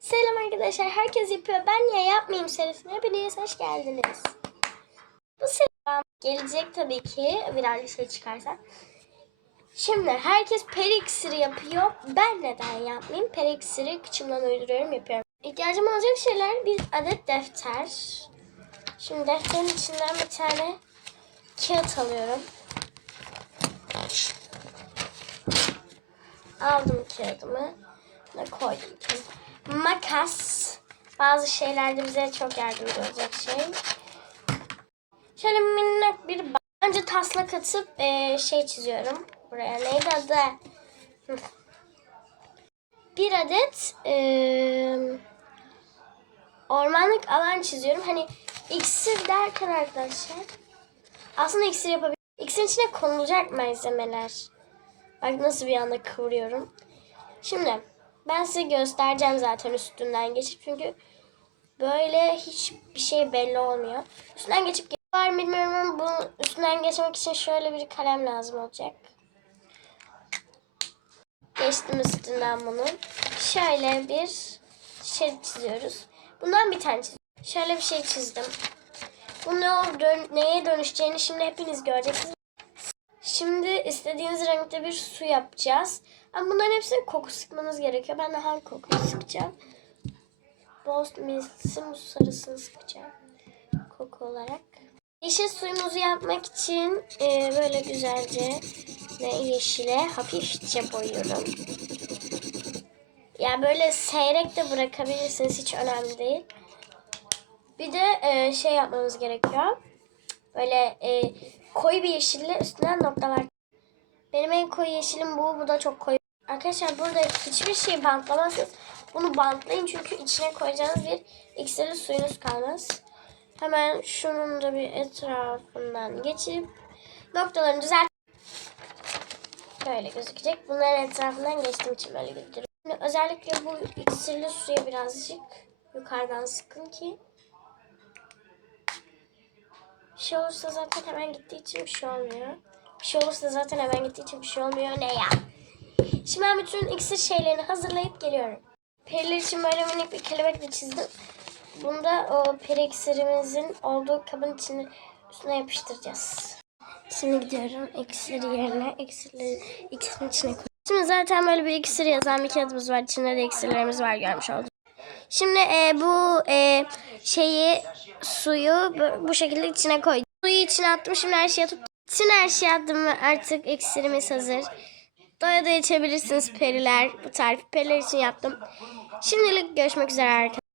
Selam arkadaşlar. Herkes yapıyor. Ben niye yapmayayım serisine. Hepiniz hoş geldiniz. Bu sefer gelecek tabii ki viral bir şey çıkarsa. Şimdi herkes peri yapıyor. Ben neden yapmayayım? Peri iksiri kıçımdan uyduruyorum yapıyorum. İhtiyacım olacak şeyler bir adet defter. Şimdi defterin içinden bir tane kağıt alıyorum. Aldım kağıdımı. Ne koydum ki? Makas. Bazı şeylerde bize çok yardımcı olacak şey. Şöyle minnak bir önce taslak atıp eee, şey çiziyorum. Buraya neydi adı? Bir adet eee, ormanlık alan çiziyorum. Hani iksir derken arkadaşlar aslında iksir yapabilirim. İksirin içine konulacak malzemeler. Bak nasıl bir anda kıvırıyorum. Şimdi ben size göstereceğim zaten üstünden geçip çünkü böyle hiçbir şey belli olmuyor. Üstünden geçip var bilmiyorum ama bu üstünden geçmek için şöyle bir kalem lazım olacak. Geçtim üstünden bunun. Şöyle bir şey çiziyoruz. Bundan bir tane çiziyorum. Şöyle bir şey çizdim. Bu ne dön- neye dönüşeceğini şimdi hepiniz göreceksiniz. Şimdi istediğiniz renkte bir su yapacağız. Ama bunların hepsine koku sıkmanız gerekiyor. Ben de hangi kokuyu sıkacağım? Boz Mils'in bu sarısını sıkacağım. Koku olarak. Yeşil suyumuzu yapmak için e, böyle güzelce ve yeşile hafifçe boyuyorum. Ya böyle seyrek de bırakabilirsiniz. Hiç önemli değil. Bir de e, şey yapmamız gerekiyor. Böyle e, koyu bir yeşille üstünden noktalar. Benim en koyu yeşilim bu. Bu da çok koyu. Arkadaşlar burada hiçbir şey bantlamazsınız. Bunu bantlayın çünkü içine koyacağınız bir iksirli suyunuz kalmaz. Hemen şunun da bir etrafından geçirip noktalarını düzelt. Böyle gözükecek. Bunların etrafından geçtiğim için böyle gösteriyorum. Şimdi özellikle bu iksirli suya birazcık yukarıdan sıkın ki bir şey olursa zaten hemen gittiği için bir şey olmuyor. Bir şey olursa zaten hemen gittiği için bir şey olmuyor. Ne ya? Şimdi ben bütün iksir şeylerini hazırlayıp geliyorum. Periler için böyle minik bir kelebek de çizdim. Bunu da o peri iksirimizin olduğu kabın içine üstüne yapıştıracağız. Şimdi gidiyorum iksir yerine iksirleri iksirin içine koyuyorum. Şimdi zaten böyle bir iksir yazan bir kağıdımız var. İçinde de iksirlerimiz var görmüş olduk. Şimdi e, bu e, şeyi suyu bu, şekilde içine koydum. Suyu içine attım. Şimdi her şeyi atıp bütün her şeyi attım ve artık iksirimiz hazır. Doya da içebilirsiniz periler. Bu tarifi periler için yaptım. Şimdilik görüşmek üzere arkadaşlar.